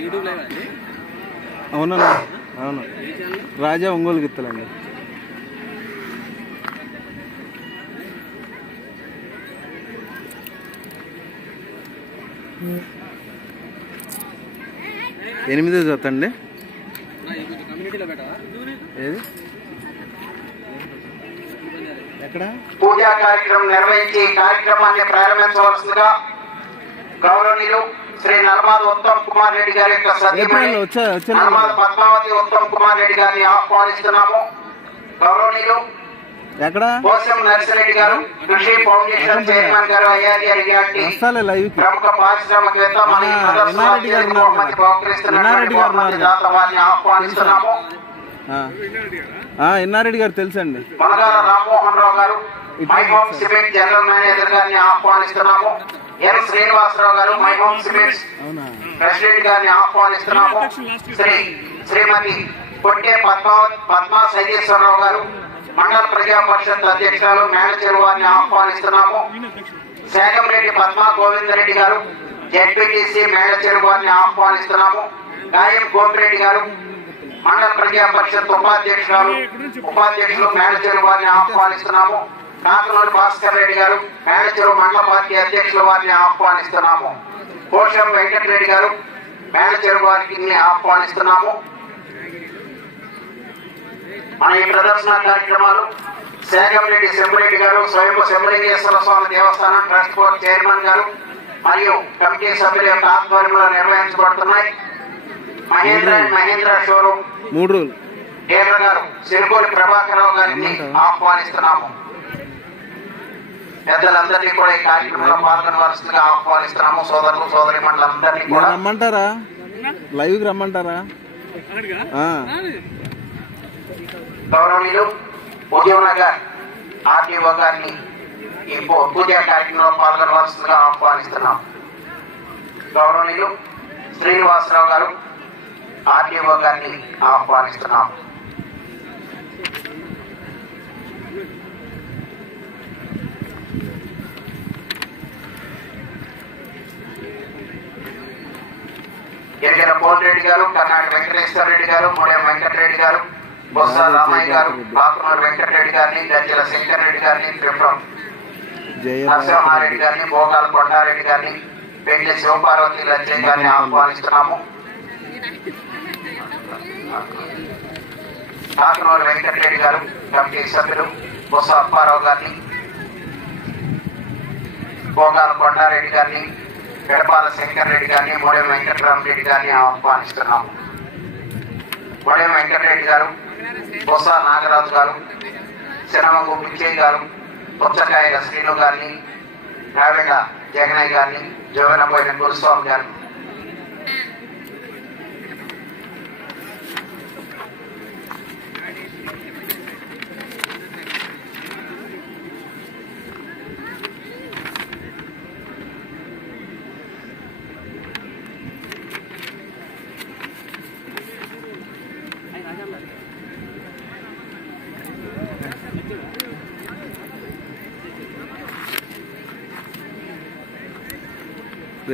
YouTube అవును. రాజా ఒంగోలు గిత్తలండి. ఎనిమిదో జత అండి. ఏది? పూజా కార్యక్రమం నిర్వహించి కార్యక్రమాన్ని ప్రారంభించవలసిందిగా గౌరవనీయులు శ్రీ నర్మాద ఉత్తమ్ కుమార్ రెడ్డి గారి యొక్క సతీమణి. నర్మాద పద్మావతి ఉత్తమ్ కుమార్ రెడ్డి గారిని ఆహ్వానిస్తున్నాము. గౌరవనీయులు ఎక్కడ? పోసం నర్సిరెడ్డి గారు కృషి ఫౌండేషన్ చైర్మన్ గారు అయ్యారి అడిగాటి వస్తాలే లైవ్కి ప్రముఖ పారిశ్రామికవేత్త మన ఎన్నారెడ్డి గారు బహుమతి. బహుకరిస్తున్నటువంటి బహుమతి దాత వారిని ఆహ్వానిస్తున్నాము. ఎన్నారెడ్డి గారు తెలుసండి. మనగాల రామ్మోహన్ రావు గారు my home cement general manager గారిని ఆహ్వానిస్తున్నాము. ఎన్ శ్రీనివాసరావు గారు మై హోమ్ సిమెంట్స్ అవునా? ప్రెసిడెంట్ గారిని ఆహ్వానిస్తున్నాము. శ్రీ శ్రీమతి కొట్టే పద్మావతి పద్మా సైదేశ్వరరావు గారు మండల ప్రజా పరిషత్ అధ్యక్షురాలు మేనేజర్ వారిని ఆహ్వానిస్తున్నాము. శేఖంరెడ్డి పద్మా గోవిందరెడ్డి గారు జెడ్పీటీసీ మేనేజర్ వారిని ఆహ్వానిస్తున్నాము. గాయం గోపిరెడ్డి గారు మండల ప్రజా పరిషత్ ఉపాధ్యక్షురాలు ఉపాధ్యక్షులు మేనేజర్ వారిని ఆహ్వానిస్తున్నాము. కాకనూరు భాస్కర్ రెడ్డి గారు మేనేజర్ మండల పార్టీ అధ్యక్షుల వారిని ఆహ్వానిస్తున్నాము. కోశం వెంకటరెడ్డి గారు మేనేజర్ వారికి ఆహ్వానిస్తున్నాము. మన ఈ ప్రదర్శన కార్యక్రమాలు సేగంరెడ్డి శంభరెడ్డి గారు స్వయం శంభలింగేశ్వర స్వామి దేవస్థానం ట్రస్ట్ బోర్డు చైర్మన్ గారు మరియు కమిటీ సభ్యుల యొక్క ఆధ్వర్యంలో నిర్వహించబడుతున్నాయి. Mahindra and Mahindra showroom. మూడు. డీలర్ గారు సిరుకూరి ప్రభాకరరావు గారిని ఆహ్వానిస్తున్నాము. పెద్దలందరినీ కూడా ఈ కార్యక్రమంలో పాల్గొనవలసిందిగా ఆహ్వానిస్తున్నాము. సోదరులు సోదరి మండలందరినీ కూడా. రమ్మంటారా? లైవ్కి రమ్మంటారా? ఆ. గౌరవనీయులు ఉదయం నగర్ ఆర్టీఓ గారిని ఈ పూ- పూజా కార్యక్రమంలో పాల్గొనవలసిందిగా ఆహ్వానిస్తున్నాం. గౌరవనీయులు శ్రీనివాసరావు గారు ఆర్టీఓ గారిని ఆహ్వానిస్తున్నాం. ఎరిగిన పోలిరెడ్డి గారు కర్ణాటక వెంకటేశ్వర రెడ్డి గారు మూడే వెంకటరెడ్డి గారు బొత్స రామయ్య గారు బాకునూరు వెంకటరెడ్డి గారిని గజ్జల శంకర్ రెడ్డి గారిని త్రిపురం నరసింహారెడ్డి గారిని భోగాల కొండారెడ్డి గారిని పెండ్లి శివపార్వతి లచ్చయ్య గారిని ఆహ్వానిస్తున్నాము. కాకనూరు వెంకటరెడ్డి గారు కమిటీ సభ్యులు బొత్స అప్పారావు గారిని భోగాల కొండారెడ్డి గారిని గడపాల శంకర్ రెడ్డి గారిని మోడెం వెంకటరామరెడ్డి గారిని ఆహ్వానిస్తున్నాము. మోడెం వెంకటరెడ్డి గారు బొత్స నాగరాజు గారు శనమగు పిచ్చయ్య గారు పుచ్చకాయల శ్రీను గారిని రావెళ్ళ జగనయ్య గారిని జోగనపోయిన గురుస్వామి గారు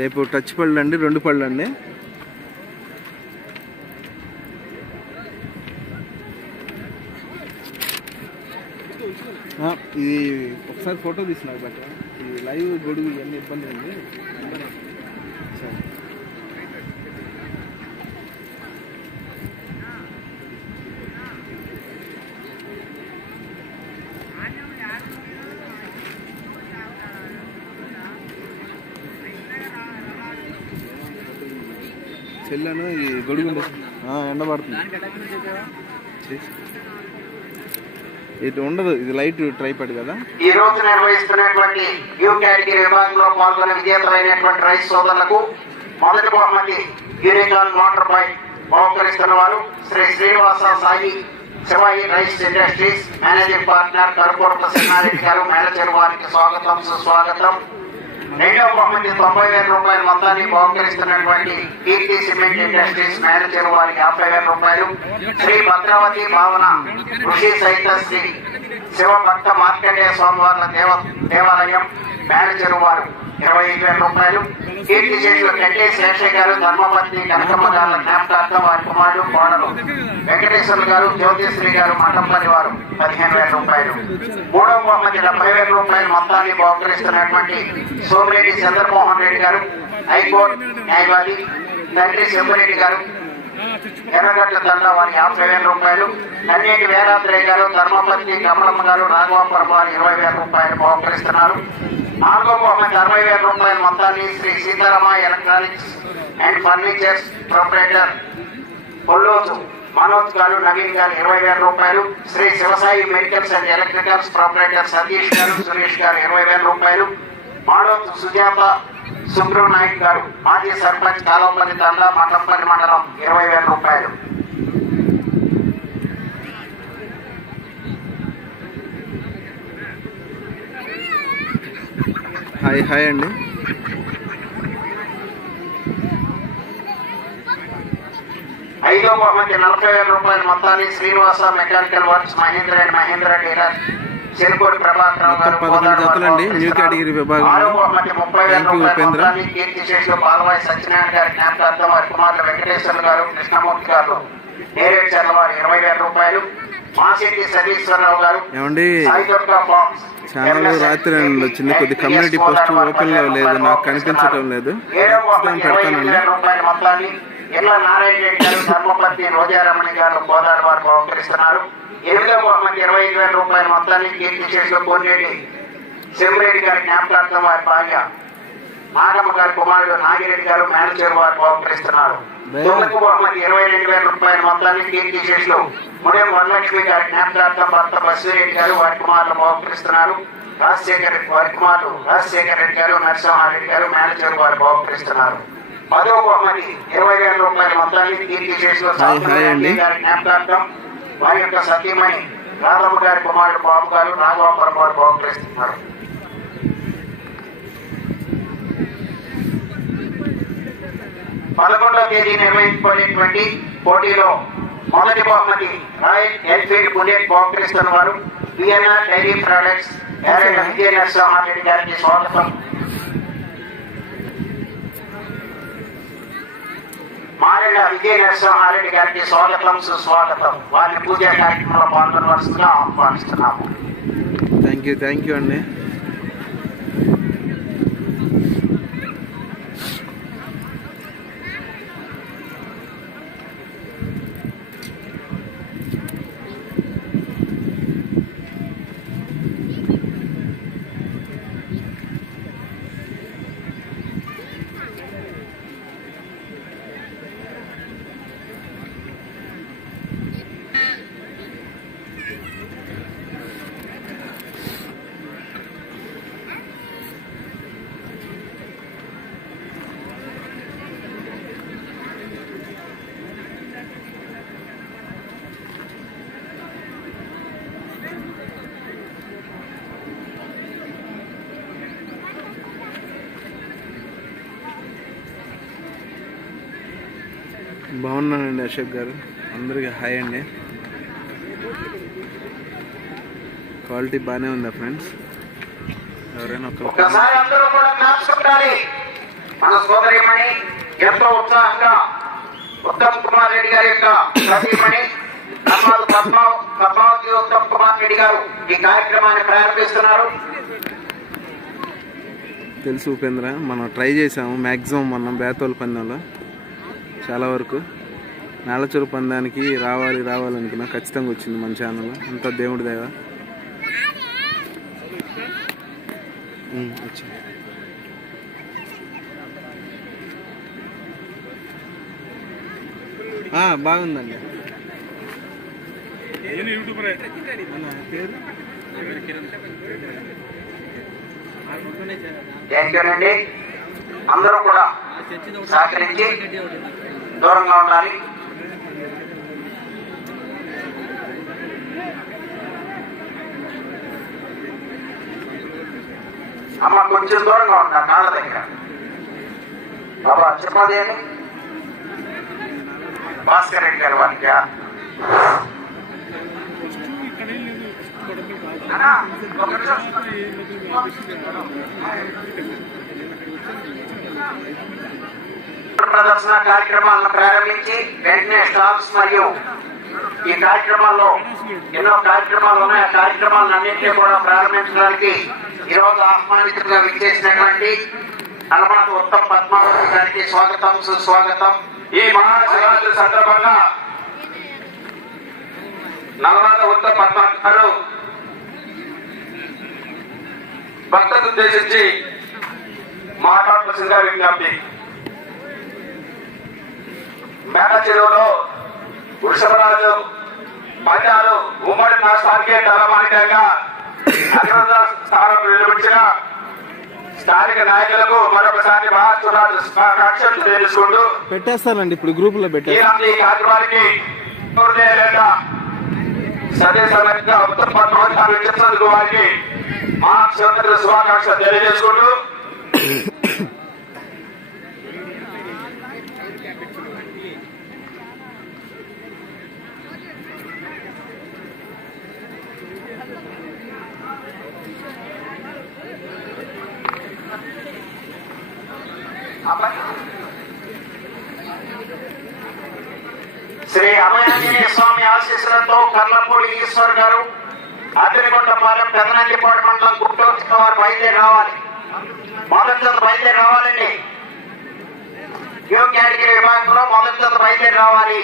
రేపు టచ్ పళ్ళు అండి రెండు పళ్ళు అండి. ఇది ఒకసారి ఫోటో తీసి నాకు బట్ట ఇది లైవ్ గొడుగు ఇవన్నీ ఇబ్బంది అండి సరే. చెల్లను ఈ గొడుగు ఉంది. ఎండ పడుతుంది. ఇది ఉండదు ఇది లైట్ ట్రైపాడ్ కదా? ఈ రోజు నిర్వహిస్తున్నటువంటి యూ కేటగిరీ విభాగంలో పాల్గొన్న విజేతలైనటువంటి రైతు సోదరులకు మొదటి బహుమతి యూనికాన్ మోటార్ బైక్ బహుకరిస్తున్న వారు Shri Srinivasa Sai Shivayi rice industries managing partner Karupurtha Sinnareddy గారు. మేనేజర్ వారికి స్వాగతం సుస్వాగతం. రెండవ బహుమతి తొంభై వేల రూపాయల మొత్తాన్ని బహుకరిస్తున్నటువంటి కీర్తి సిమెంట్ ఇండస్ట్రీస్ మేనేజర్ వారి యాభై వేల రూపాయలు. శ్రీ భద్రావతి భావన ఋషి సహిత శ్రీ శివభక్త మార్కండేయ స్వామివార్ల దేవ దేవాలయం మేనేజర్ వారు ఇరవై ఐదు వేల రూపాయలు. కీర్తి శేషులు కట్టే శేషయ్య గారు ధర్మపత్ని కనకమ్మ గారు జ్ఞాపకార్థం వారి కుమారుడు కోడలు వెంకటేశ్వర్లు గారు జ్యోతిశ్రీ గారు మఠంపల్లి వారు పదిహేను వేల రూపాయలు. మూడవ బహుమతి డెబ్బై వేల రూపాయలు మొత్తాన్ని బహుకరిస్తున్నటువంటి సోమిరెడ్డి చంద్రమోహన్ రెడ్డి గారు హైకోర్టు న్యాయవాది. తండ్రి శంభరెడ్డి గారు ఎర్రగడ్డ తండా వారి యాభై వేల రూపాయలు అన్నిటి వేలాద్రయ్య గారు ధర్మపతి కమలమ్మ గారు రాఘవాపురం వారు ఇరవై వేల రూపాయలు బహుకరిస్తున్నారు. నాలుగో బహుమతి అరవై వేల రూపాయల మొత్తాన్ని Shri Seetharama electronics and furnitures proprietor Kolloju Manoj గారు నవీన్ గారు ఇరవై వేల రూపాయలు Shri Sivasai medicals and electricals proprietor Satish గారు సురేష్ గారు ఇరవై వేల రూపాయలు మాడోత్ సుజాత సుబ్రహ్మణ్య గారు మాజీ సర్పంచ్ కాలంపల్లి తండ మండపల్లి మండలం ఇరవై వేల రూపాయలు. హాయ్ హాయ్ అండి. ఐదో బహుమతి నలభై వేల రూపాయల మొత్తాన్ని Srinivasa mechanical works Mahindra and Mahindra dealer మొత్తం పదకొండు జతలండి, న్యూ కేటగిరీ విభాగంలో. ఉపేంద్ర. బాలవాయి సత్యనారాయణ గారి జ్ఞాపకార్థం వారి కుమారులు వెంకటేశ్వర్లు గారు కృష్ణమూర్తి గారు నేరేడ్చర్ల వారు ఇరవై వేల రూపాయలు గారు ఛానల్ రాత్రి వచ్చింది. కొద్ది కమ్యూనిటీ పోస్ట్ ఓపెన్లో లేదు నాకు కనిపించటం లేదు. పెడతానండి. ఇళ్ళ నారాయణ రెడ్డి గారు ధర్మపతి రోజారమణి గారు కోదాడు వారు బహుకరిస్తున్నారు. ఎనిమిదవ బహుమతి ఇరవై ఐదు వేల రూపాయల మొత్తాన్ని కీర్తి శేషులు కోటిరెడ్డి శివరెడ్డి గారి జ్ఞాపకార్థం వారి భార్య నాగమ్మ గారి కుమారుడు నాగిరెడ్డి గారు మేనేజర్ వారు బహుకరిస్తున్నారు. తొమ్మిది బహుమతి ఇరవై రెండు వేల రూపాయల మొత్తాన్ని కీర్తి శేషులు ముడేం వరలక్ష్మి గారి జ్ఞాపకార్థం భర్త బస్సిరెడ్డి గారు వారి కుమారులు బహుకరిస్తున్నారు. రాజశేఖర్ వారి కుమారుడు రాజశేఖర్ రెడ్డి గారు నరసింహారెడ్డి గారు మేనేజర్ వారు బహుకరిస్తున్నారు. ఇరవై వేల రూపాయల మొత్తాన్ని. గారి జ్ఞాపకార్థం వారి యొక్క సతీమణి రాధమ్మ గారి కుమారుడు బాబు గారు రాఘవాపురం వారు బహుకరిస్తున్నారు పదకొండవ తేదీ నిర్వహించబడేటువంటి పోటీలో మొదటి బహుమతి రాయల్ ఎన్ఫీల్డ్ బుల్లెట్ బహుకరిస్తున్న వారు BNR dairy products Erragadda Vijaya Narasimhareddy గారికి స్వాగతం. మారెళ్ళ విజయ నరసింహారెడ్డి గారికి స్వాగతం సుస్వాగతం. వారి పూజా కార్యక్రమంలో పాల్గొనవలసిందిగా ఆహ్వానిస్తున్నాము. థ్యాంక్ యూ థ్యాంక్ యూ అండి. బాగున్నానండి అశోక్ గారు? అందరికీ హాయ్ అండి. క్వాలిటీ బాగానే ఉందా ఫ్రెండ్స్? ఎవరైనా ఒకరు ఒకసారి అందరూ కూడా క్లాప్స్ కొట్టాలి మన సోదరిమణి ఎంతో ఉత్సాహంగా ఉత్తమ్ కుమార్ రెడ్డి గారి యొక్క సతీమణి పద్మావతి ఉత్తమ్ కుమార్ రెడ్డి గారు ఈ కార్యక్రమాన్ని ప్రారంభిస్తున్నారు. తెలుసు ఉపేంద్ర మనం ట్రై చేసాము మ్యాక్సిమం మనం బేతోల పందెంలో చాలా వరకు. నేలచూరు పందానికి రావాలి రావాలి అనుకున్నా ఖచ్చితంగా వచ్చింది మన ఛానల్ అంతా దేవుడి దయ. ఉమ్, వచ్చింది. ఆ, బాగుందండి. అందరూ కూడా సహకరించి దూరంగా ఉండాలి. అమ్మ కొంచెం దూరంగా ఉంటా కాళ్ళ దగ్గర. బాబా చెప్పాలి అని భాస్కర్ రెడ్డి గారు వారికి ప్రదర్శన కార్యక్రమాలను ప్రారంభించి వెంటనే స్టాఫ్స్ మరియు ఈ కార్యక్రమాల్లో ఎన్నో కార్యక్రమాలు ఉన్నాయి. ఆ కార్యక్రమాలను అన్నింటినీ కూడా ప్రారంభించడానికి ఈరోజు ఆహ్వానితులుగా విచ్చేసినటువంటి అలమాత ఉత్తమ్ పద్మావతి గారికి స్వాగతం సుస్వాగతం. ఈ మహాశివరాత్రి సందర్భంగా నలభై పద్మావతి గారు భక్తులను ఉద్దేశించి మాట్లాడవలసిందిగా విజ్ఞప్తి. మేడ చెరువులో వృషభరాజు పంజాలు ఉమ్మడి రాష్ట్రానికి తలమానికంగా అగ్రత స్థానం నిలబెట్టిన స్థానిక నాయకులకు మరొకసారి మహాశివరాత్రి శుభాకాంక్షలు తెలుసుకుంటూ పెట్టేస్తానండి ఇప్పుడు గ్రూపులో పెట్టేస్తాను ఈనాటి ఈ కార్యక్రమానికి ఉత్తర పద్మావతి విచ్చేసినందుకు వారికి మా శివరాత్రి శుభాకాంక్షలు తెలియజేసుకుంటూ శ్రీ అభయాంజనేయ స్వామి ఆశీస్సులతో కర్లపూడి ఈశ్వర్ గారు అద్దరికొండపాలెం పెదనందిపాడు మండలం గుంటూరు వారు బయలుదేరి రావాలి. మొదటి జత బయలుదేరి రావాలండి. న్యూ కేటగిరీ విభాగంలో మొదటి జత బయలుదేరి రావాలి.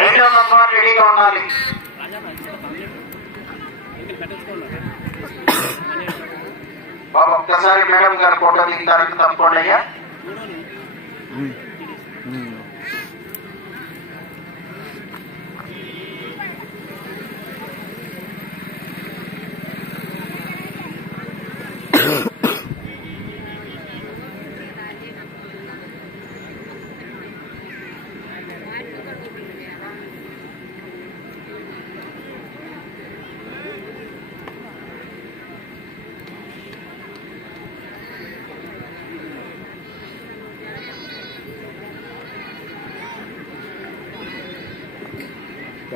రెండో జత వారు రెడీగా ఉండాలి. బాబు ఒక్కసారి మేడం గారు ఫోటో దిగుతారు తప్పకుండా అయ్యా.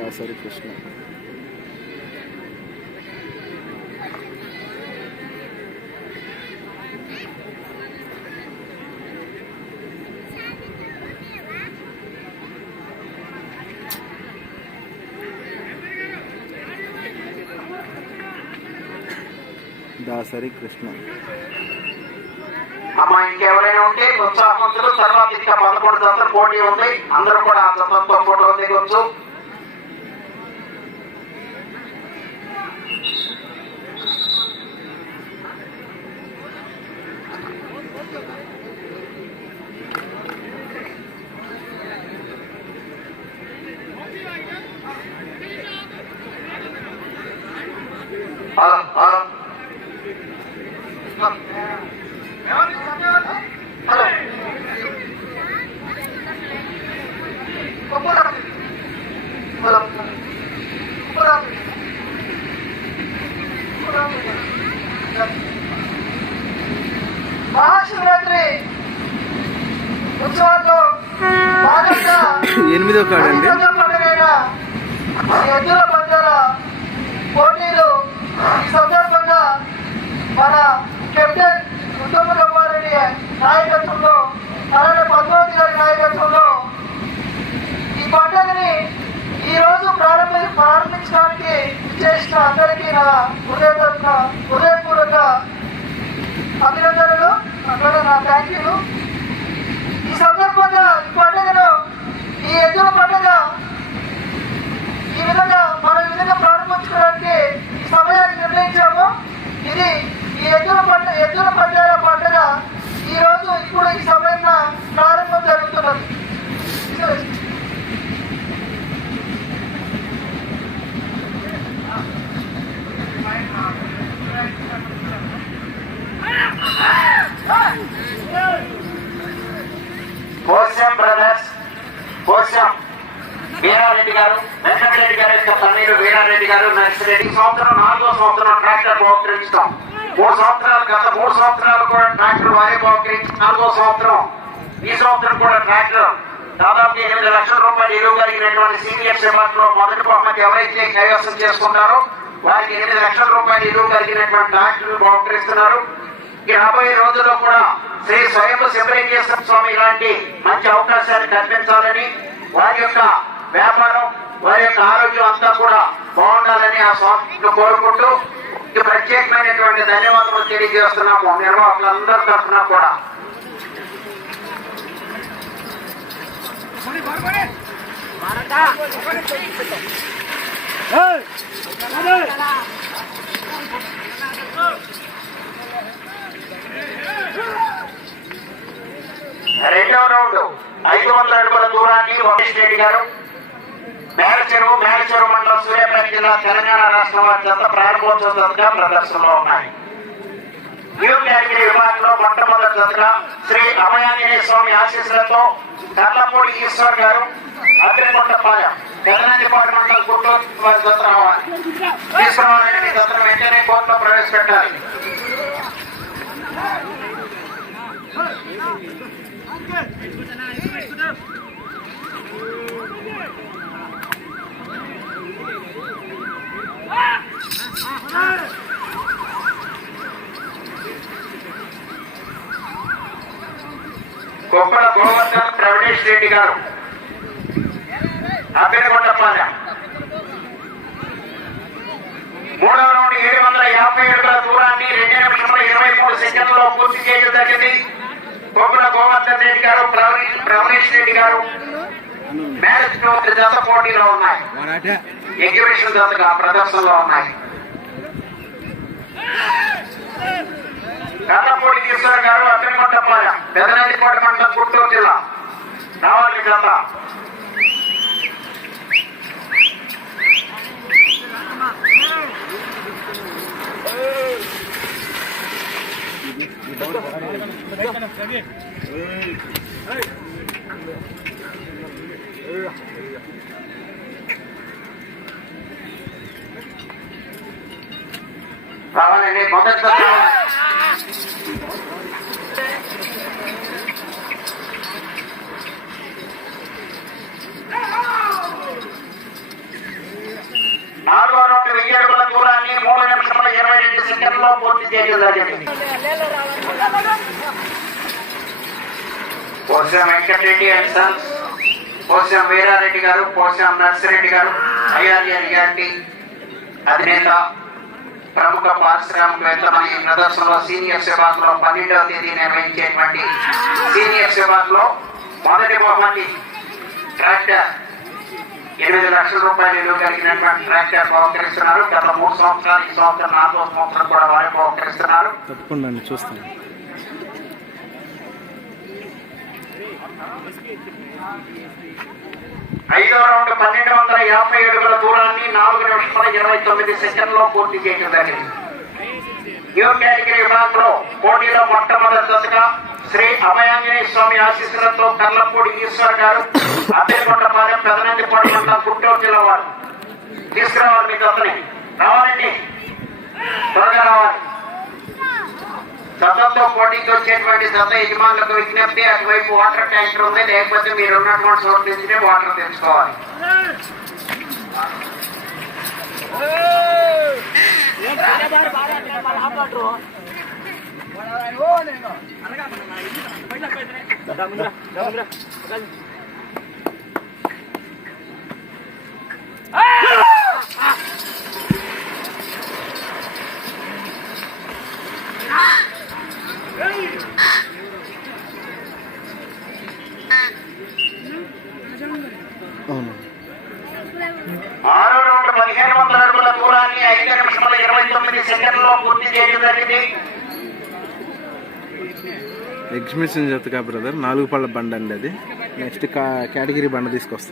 దాసరి కృష్ణ. దాసరి కృష్ణ. అమ్మా ఇంకెవరైనా ఉంటే ఉత్సాహవంతులు తర్వాత ఇంకా పదకొండు జతలు పోటీ ఉంది. అందరూ కూడా ఆ జతలతో ఫోటో దిగొచ్చు. మహాశివరాత్రి ఉత్సవాల్లో ఎనిమిదో కాడండి. ఎద్దుల పందాల పోటీలు ఈ సందర్భంగా మన కెప్టెన్ ఉత్తమ కుమారెడ్డి నాయకత్వంలో అలాగే పద్మావతి గారి నాయకత్వంలో ఈ పండుగని ఈ రోజు ప్రారంభ ప్రారంభించడానికి చేసిన అందరికీ నా హృదయపూర్వక హృదయపూర్వక అభినందనలు అక్కడ నా థ్యాంక్ యూ ఈ సందర్భంగా ఈ పండుగను ఈ ఎద్దుల పండుగ ఈ విధంగా మనం ఈ విధంగా ప్రారంభించుకోవడానికి ఈ సమయాన్ని నిర్ణయించాము ఇది ఈ ఎద్దుల పంట ఎద్దుల పండుగ పండుగ ఈ రోజు ఇప్పుడు ఈ సమయం ప్రారంభం జరుగుతున్నది పోషం బ్రదర్స్ గారు రెడ్డి ఈ సంవత్సరం నాలుగో సంవత్సరం ట్రాక్టర్ బహుకరించడం మూడు సంవత్సరాలు గత మూడు సంవత్సరాలు కూడా ట్రాక్టర్ వారే బహుకరించి నాలుగో సంవత్సరం. ఈ సంవత్సరం కూడా ట్రాక్టర్ దాదాపు ఎనిమిది లక్షల రూపాయలు ఎరువు కలిగినటువంటి సీనియర్ సిబ్బందిలో మొదటి బహుమతి ఎవరైతే కైవసం చేసుకుంటారో వారికి ఎనిమిది లక్షల రూపాయలు ఎరువు కలిగినటువంటి ట్రాక్టర్లు బహుకరిస్తున్నారు. ఈ రాబోయే రోజుల్లో కూడా శ్రీ స్వయం శబరేశ్వర స్వామి ఇలాంటి మంచి అవకాశాలు కల్పించాలని వారి యొక్క వ్యాపారం వారి యొక్క ఆరోగ్యం అంతా కూడా బాగుండాలని ఆ స్వామిని కోరుకుంటూ ఈ ప్రత్యేకమైనటువంటి ధన్యవాదాలు తెలియజేస్తున్నాము. నిర్వాహకులందరి తరఫున కూడా. రెండవ రౌండ్ ఐదు వందల అడుగుల దూరాన్ని రమేష్ రెడ్డి గారు మేలచెరువు మేలచెరువు మండలం సూర్యాపేట జిల్లా తెలంగాణ రాష్ట్రం వారి జత ప్రారంభోత్సవ జతగా ప్రదర్శనలో ఉన్నాయి. న్యూ కేటగిరీ విభాగంలో మొట్టమొదటి జతగా శ్రీ అభయాంజనేయ స్వామి ఆశీస్సులతో కర్లపూడి ఈశ్వర్ గారు అగ్రికొండపాలెం తెలంగాణపాడు మండలం గుంటూరు వారి జత రావాలి. తీసుకురావాలని జతను వెంటనే కోర్టులో ప్రవేశపెట్టాలి. కొప్పల గోవర్ధన్ ప్రవణేష్ రెడ్డి గారు. అబ్బినకొండపాలెం మూడవ రౌండ్ ఏడు వందల యాభై అడుగుల దూరాన్ని రెండు నిమిషముల ఇరవై మూడు సెకండ్లలో పూర్తి చేయడం జరిగింది. కొప్పల గోవర్ధన్ రెడ్డి గారు ప్రవణేష్ రెడ్డి గారు. మ్యారేజ్ జత పోటీలో ఉన్నాయి. ఎగ్జిబిషన్ జతగా ప్రదర్శనలో ఉన్నాయి. కర్రపూడి ఈశ్వర్ గారు అగ్నికొండపాలెం పెదనందికోట మండలం గుంటూరు జిల్లా. రావాలి జత రావాలండి మొదటి నాలుగో రౌండ్ వెయ్యి అడుగుల దూరాన్ని మూడు నిమిషముల ఇరవై రెండు సెకండ్లో పూర్తి చేయడం జరిగింది. పోసాం వెంకటరెడ్డి అండ్ సన్స్ పోసాం వీరారెడ్డి గారు పోసాం నర్సిరెడ్డి గారు అయ్యారి గారి అధినేత. ప్రముఖ పారిశ్రామికవేత్తల ఈ ప్రదర్శనలో సీనియర్ విభాగంలో పన్నెండవ తేదీ నిర్వహించేటువంటి సీనియర్ విభాగంలో మొదటి బహుమతి ట్రాక్టర్. ఎనిమిది లక్షల రూపాయలు విలువ కలిగినటువంటి ట్రాక్టర్ బహుకరిస్తున్నారు. గత మూడు సంవత్సరాలు ఈ సంవత్సరం నాలుగో సంవత్సరం కూడా వారు బహుకరిస్తున్నారు. తప్పకుండా చూస్తాను. ఐదో రౌండ్ పన్నెండు వందల యాభై అడుగుల దూరాన్ని నాలుగు నిమిషాల ఇరవై తొమ్మిది సెకండ్లో పూర్తి చేయడం జరిగింది. న్యూ కేటగిరీ విభాగంలో పోటీలో మొట్టమొదటి దశగా శ్రీ అభయాంజనేయ స్వామి ఆశీస్సులతో కర్లపూడి ఈశ్వర్ గారు అద్దెకొండపాలెం పెదనందిపాడు మండలం గుంటూరు జిల్లా వారు. తీసుకురావాలి మీకు అతని రావాలండి. త్వరగా రావాలి. గతంలో పోటీకి వచ్చేటువంటి జత యజమానులకు విజ్ఞప్తి అటువైపు వాటర్ ట్యాంకర్ ఉంది. లేకపోతే మీరు ఉన్నటువంటి చోటు నుంచి వాటర్ తెచ్చుకోవాలి. అనగా మిషన్ జతగా బ్రదర్ నాలుగు పళ్ళ బండి అండి అది. నెక్స్ట్ కా కేటగిరీ బండ తీసుకొస్తాను